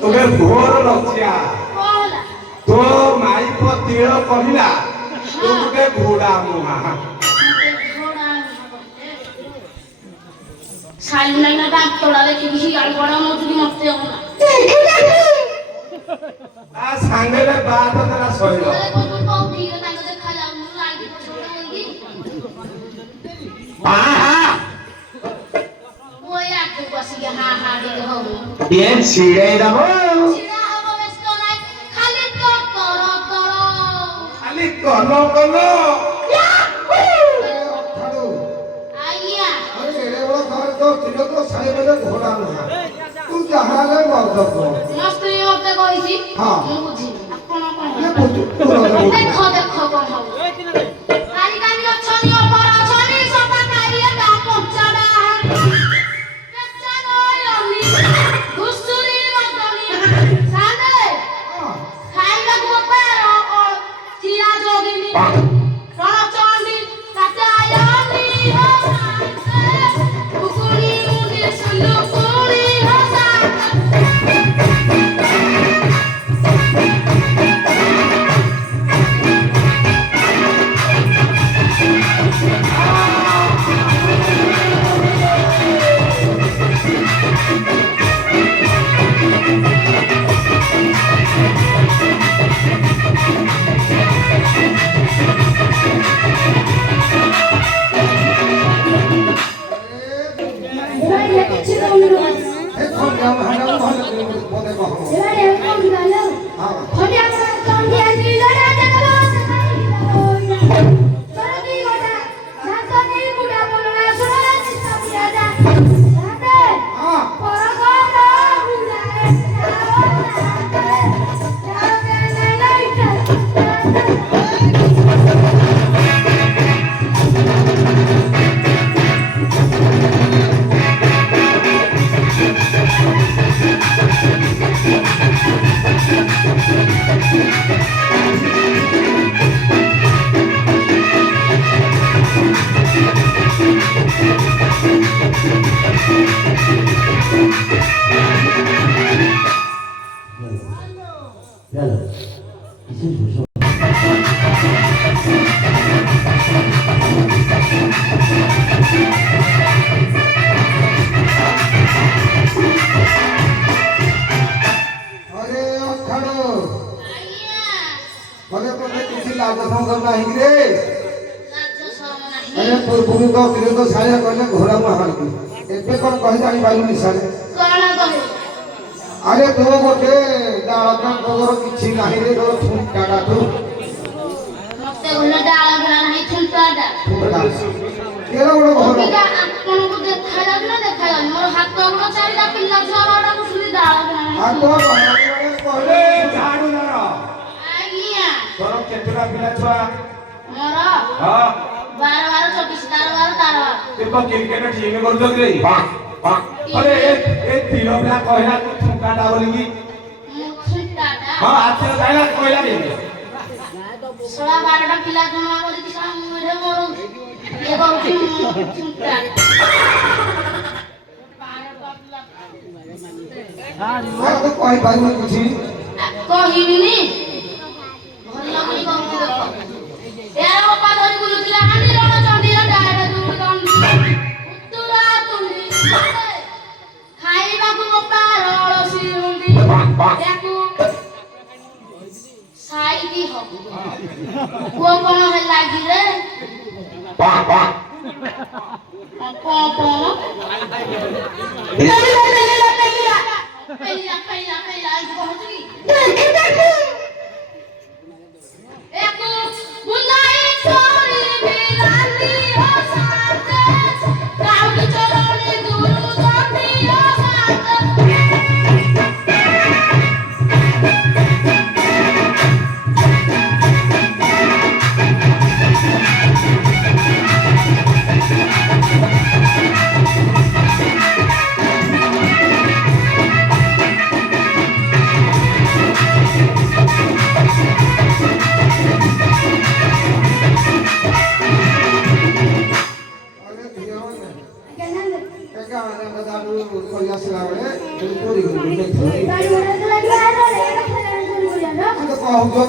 तुम्हें घोर लज्जा तो माई को तीर कहला तुमके घोड़ा मुहा साली नहीं ना दांत तोड़ा लेके किसी गाड़ी बड़ा मोटी मस्ते होना आ सांगे में बात तेरा सोइलो अरे कोई बहुत धीरे तांगे देखा जाऊ मुझे आईडी पर छोड़ देंगी हां वो यार को बस ये हां दे हो ये छिड़े दबो छिड़ा हो व्यस्त नहीं खाली तो करो खाली कनो कनो आइया अरे मेरे वाला घर तो चिलो तो साले में घोड़ा मुहा तू जहां ले मत दो मस्त ये होते कोई जी हां मैं बुझी अपन ये अपन पूछ देखो देखो कौन हो काली काली अछनी ऊपर अछनी सपा कालिए गा पहुंचाड़ा कच्चा नोय अमी घुसुरी मदनी साने खाइला गोपार और चिरा जोगिनी रण चंडी काटायनी हो कुकुरी मुंडी सुलुकुरी हो सा घोड़ा मुहा एबे कौन कहि जानी बालू निसारे कौन कहे अरे तो गोटे डालका गोबर किछि नाही रे तो ठुंकाटा तू मते बोला डाल भला नहीं ठुंकाटा केरा बड़ घर ओबिगा आपन को देखा जाबी मोर हाथ गुण चारिटा पिल्ला छुआटा को सुनी डाल भला नहीं आ तो कहले झाड़ू नरो आगिया तोर केतरा पिला छुआ मोर हां 12 24 13 ते को क्रिकेट टीम में कर दो रे अरे ए तीनो पिला कहला तू ठुकाटा बोलिगी ठुंकाटा हां आते जाइला कहला रे 16 12टा पिल्ला जमा बोली कि साम मुरे मोर ये कहू ठुंकाटा आ तो कहि बालू किछि कहिनी भल लगनी कहू देखो तेरा बापा धरी बुलुतिला हांडी रण चंडीर डायरे दूर दंडी उत्तरा तुंडी खाइबाकू बापा रळसी रुंडी देखू साइदी हो को कोन हे लागी रे को पहिला आज पहुंच गई देखो एक बुलाई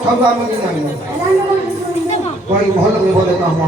ଖାଉ ଆମେ କି ଜାଣିବୁ କହି ଭଲ ବୋଧେ କାମ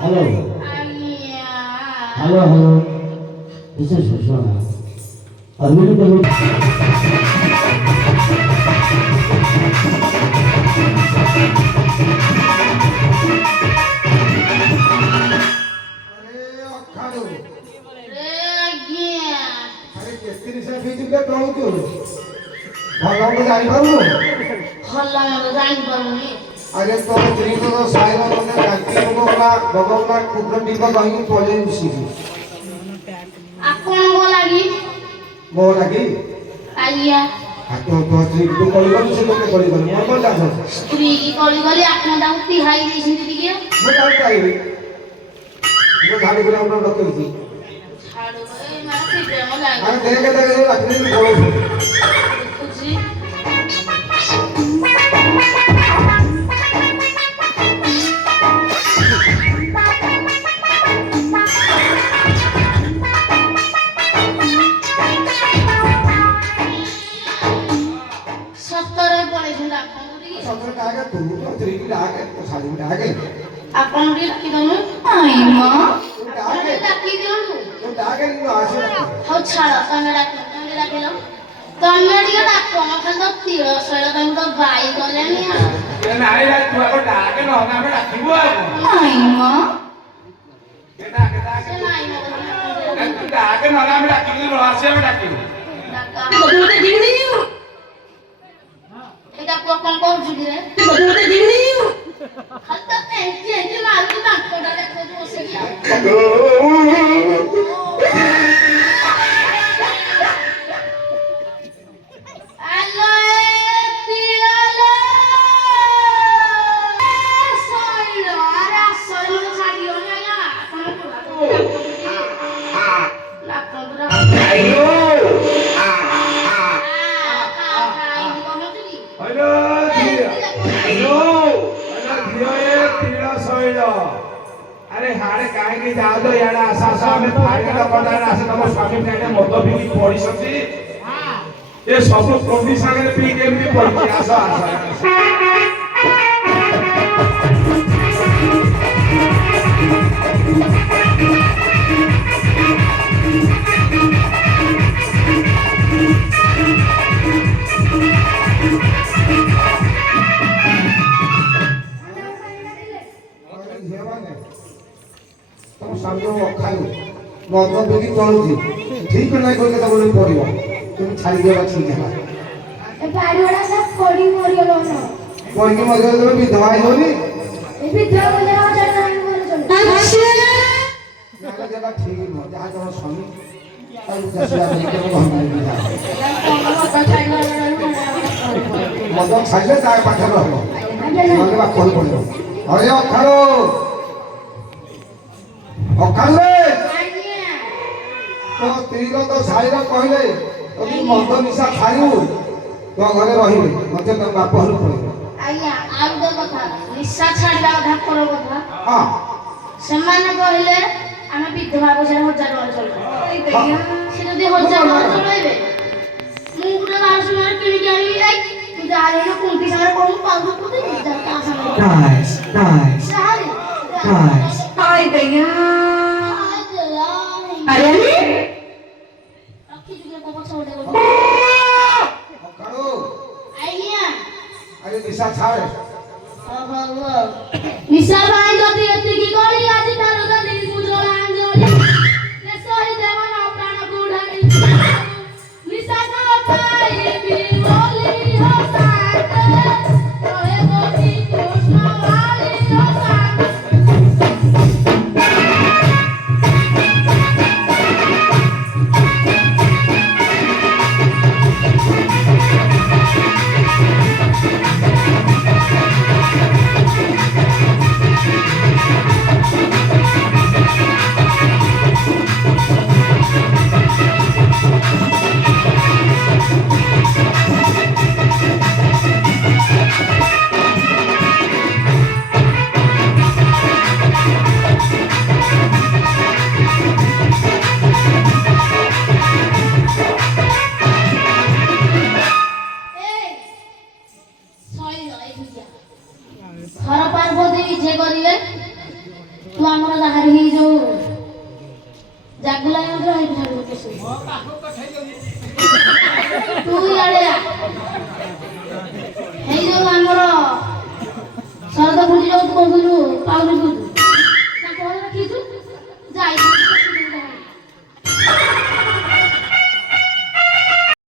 Halo. Halo, halo. Bisa suara. Aduh, dulu. अरे तो स्त्री को तो साइड में गांधी को ना भगवान कुकुर टीका कहीं पॉले उसी ଆପଣ ମୋ ଲାଗି ମୋ ଲାଗି ଆଜ୍ଞା तो स्त्री को कॉल कर से तो कॉल कर मैं बोल रहा हूं ସ୍ତ୍ରୀ କି କଳି କଲି ଆପଣ ତାକୁ ତିହାଇ ଦେଇଛନ୍ତି ଟିକେ मैं क्या चाहिए वो झाड़ू को अपना रख दी ଛାଡୁ ଏ ମାସି ପ୍ରେମ ଲାଗି अरे देख ये रखने में बोलो ଖୁସି ସତରେ ପଳେଇଛନ୍ତି ଆପଣ ଟିକେ सब का तू तो स्त्री की डाके तो साड़ी में डाके ଆପଣ ଟିକେ ଡାକି ଦଉନ ଆଇ ମ ଆପଣ ଟିକେ ଡାକି ଦିଅନ୍ତୁ तो डाके नो आसे ହଉ ଛାଡ଼ ତମେ ଡାକିଲ ତମେ ଟିକେ ଡାକ ମ ଖାଲି ତ ତିଳ ଶୈଳ ତମେ ତ ବାଇ କଲେଣି ଆଉ ଏ ନାଇଁ ରେ ତୁ ଆଗ ଡାକେ ନ ଆମେ ଡାକିବୁ ଆଉ ଆଇ ମ ଏ ଡାକେ ଡାକେ ସେ ନାଇଁ ମ ଏ ତୁ ଡାକେ ନ ଆମେ ଡାକିବୁ ନ ଆସି ଆମେ ଡାକିବୁ ଡାକା ଏଇଟା ପୁଅ କଣ କରୁଛୁ କି ରେ ଖାଲି ତ ଏମିତି ଏମିତି ମାରୁଛୁ ତାଙ୍କଟା ଦେଖୁଛୁ ବସିକି ଆଲୋ ଏ ତିଳ ଲୋ ଶୈଳ ଆରେ ଶୈଳ ଛାଡ଼ିବନି ଆଜ୍ଞା ଆପଣ ଆଇଲୋ କହୁଛୁ କି ହ୍ୟାଲୋ ଝିଅ ଏ ତିଳ ଶୈଳ ଆରେ ହାଡେ କାହିଁକି ଯାଉଛ ଇଆଡେ ଆସ ଆସ ଆମେ ଖାଇଦେଲା ପଦାରେ ଆସ ତମ ସ୍ୱାମୀ କାହିଁକି ମଦ ପିଇକି ପଡ଼ିଛନ୍ତି ଏ ସବୁ କୋଣ୍ଡି ସାଙ୍ଗରେ ପିଇକି ଏମିତି ପଡ଼ିଛି ଆସ ଆସ तुम सामने खाइयो मद बेगी चलुची ठीक नहीं कोई के बोली पड़ियो तुम छाड़ी देबा ठीक है ए बाड़ीवाला सब पड़ी मरि गेलो न कोई के मर गए विधवा होनी ए विधवा बोले हजार नाम बोले चल ना जगह ठीक न जहां तोर स्वामी ताऊ जसला नहीं के हम नहीं मद छाड़ले ता पाखर रहबो नले बा कॉल पड़ियो अरे अखालो अखाले तो तीर तो साइर कहले तू मद निशा खाइउ तो घरे रहिबे मते तो बाप हरु पड़े ଆଜ୍ଞା ଆଉ ଗୋଟେ କଥା ନିଶା ଛାଡ଼ିବା କଥା କର କଥା हां ସେମାନେ କହିଲେ ଆମେ ବିଧବା ପଇସାରେ 1000 ଟଙ୍କା ଚଳେଇବୁ ସେ ଯଦି 1000 ଟଙ୍କା ଚଳେଇବେ ମୁଁ ଗୋଟେ ମାସ ମାର କିଣିକି ଆଣିବି ଏଇ ତୁ ଯାହାହେଲେ କୁଣ୍ଠି ସାଙ୍ଗରେ କଣ ପାଉଛୁ କୋଉଠି ତା ସାଙ୍ଗରେ नाइस नाइस ଯାହାହେଲେ नाइस आई गया ରଖି ଯୁଗେ ପଛ ଗୋଟେ ଅକାଳୁ ଆଜ୍ଞା ଆରେ ନିଶା ଛାଡେ ନିଶା ଭାଇ ଯଦି ଏତିକି ଗଳି ଆଜି ଠାରୁ ଯଦି ମୁଁ ଜଳା ଅଞ୍ଜଳି ନେ ସହି ଦେବ ନ ପ୍ରାଣ ବୁଢ଼ାଣି ନିଶା ନ ପାଇବି ବୋଲି ହୋ ସାଙ୍ଗ ରହେ ଗୋପୀ କୃଷ୍ଣ ବାଳି ହୋ ସାଙ୍ଗ हर पार्वती इच्छे करिवे तू हमर जाहार ही जो जागुला यंत्र है बिचार के तू याडे हे जो हमर सरद फुटी जो कहलु पाउली